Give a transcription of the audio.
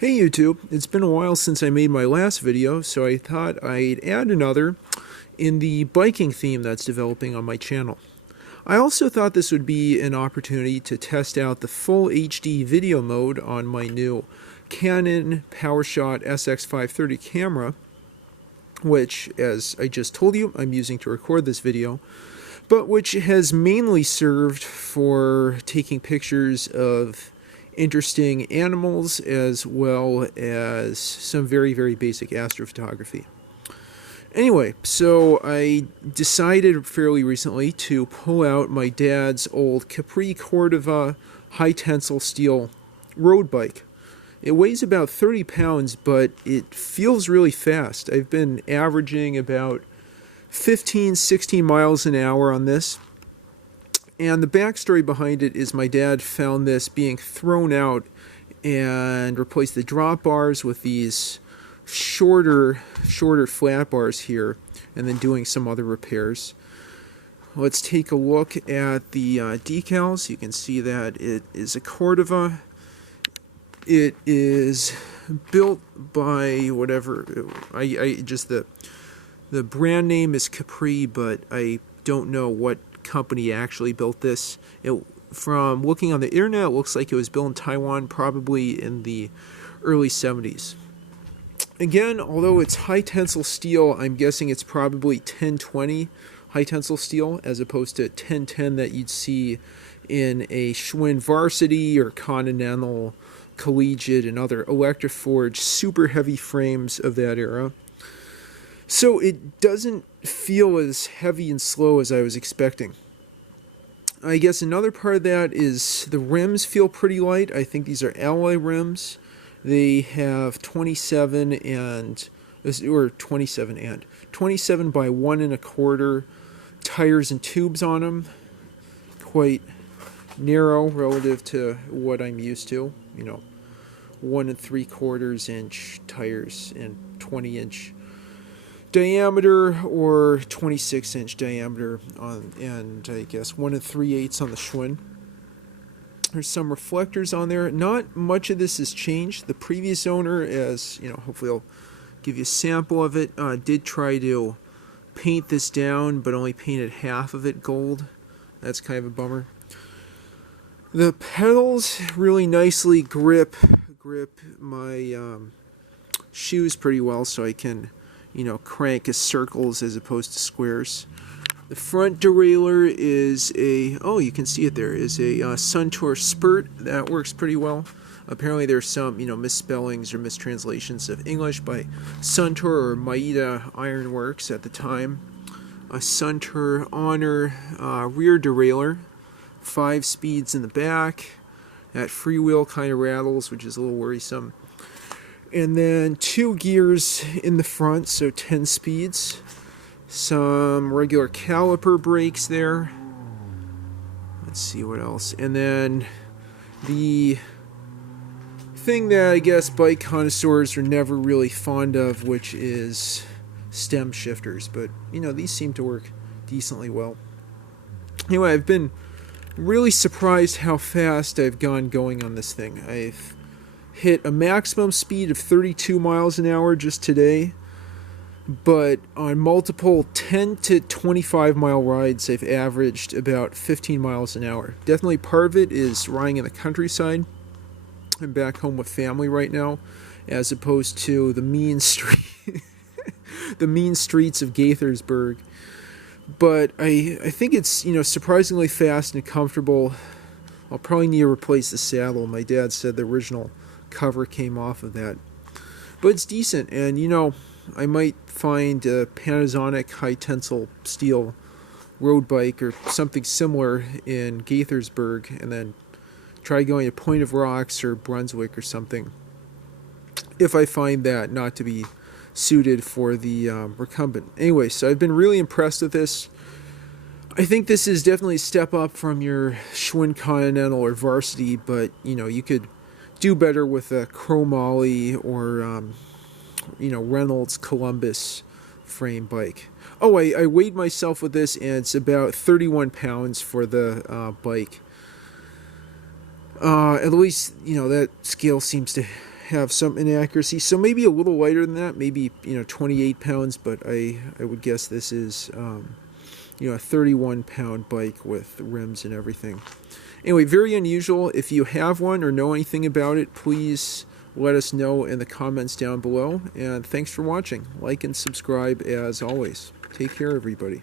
Hey YouTube, it's been a while since I made my last video, so I thought I'd add another in the biking theme that's developing on my channel. I also thought this would be an opportunity to test out the full HD video mode on my new Canon PowerShot SX530 camera, which, as I just told you, I'm using to record this video, but which has mainly served for taking pictures of interesting animals as well as some very, very basic astrophotography. Anyway, so I decided fairly recently to pull out my dad's old Capri Cordova high-tensile steel road bike. It weighs about 30 pounds, but it feels really fast. I've been averaging about 15, 16 miles an hour on this. And the backstory behind it is my dad found this being thrown out and replaced the drop bars with these shorter flat bars here, and then doing some other repairs. Let's take a look at the decals. You can see that it is a Cordova. It is built by whatever, the brand name is Capri, but I don't know what company actually built this. From looking on the internet, it looks like it was built in Taiwan, probably in the early 70s. Again, although it's high tensile steel, I'm guessing it's probably 1020 high tensile steel as opposed to 1010 that you'd see in a Schwinn Varsity or Continental, Collegiate, and other electroforged super heavy frames of that era. So it doesn't feel as heavy and slow as I was expecting. I guess another part of that is the rims feel pretty light. I think these are alloy rims. They have 27 by 1.25 tires and tubes on them. Quite narrow relative to what I'm used to. 1.75 inch tires and 20-inch diameter or 26-inch diameter on, and I guess 1 3/8 on the Schwinn. There's some reflectors on there. Not much of this has changed. The previous owner, as hopefully I'll give you a sample of it, did try to paint this down, but only painted half of it gold. That's kind of a bummer. The pedals really nicely grip my shoes pretty well, so I can crank as circles as opposed to squares. The front derailleur is you can see it there, is a Suntour Spirt. That works pretty well. Apparently there's some, misspellings or mistranslations of English by Suntour or Maida Ironworks at the time. A Suntour Honor rear derailleur, 5 speeds in the back. That freewheel kind of rattles, which is a little worrisome. And then 2 gears in the front, so 10 speeds. Some regular caliper brakes there. Let's see what else. And then the thing that I guess bike connoisseurs are never really fond of, which is stem shifters. But, these seem to work decently well. Anyway, I've been really surprised how fast I've gone going on this thing. I've hit a maximum speed of 32 miles an hour just today, but on multiple 10 to 25 mile rides I've averaged about 15 miles an hour. Definitely part of it is riding in the countryside. I'm back home with family right now, as opposed to the mean the mean streets of Gaithersburg. But I think it's surprisingly fast and comfortable. I'll probably need to replace the saddle. My dad said the original cover came off of that, but it's decent. And I might find a Panasonic high tensile steel road bike or something similar in Gaithersburg, and then try going to Point of Rocks or Brunswick or something, if I find that not to be suited for the recumbent. Anyway, so I've been really impressed with this. I think this is definitely a step up from your Schwinn Continental or Varsity, but you could do better with a chromoly or Reynolds Columbus frame bike. Oh, I weighed myself with this, and it's about 31 pounds for the bike. At least, that scale seems to have some inaccuracy. So maybe a little lighter than that, maybe 28 pounds, but I would guess this is a 31-pound bike with rims and everything. Anyway, very unusual. If you have one or know anything about it, please let us know in the comments down below. And thanks for watching. Like and subscribe as always. Take care, everybody.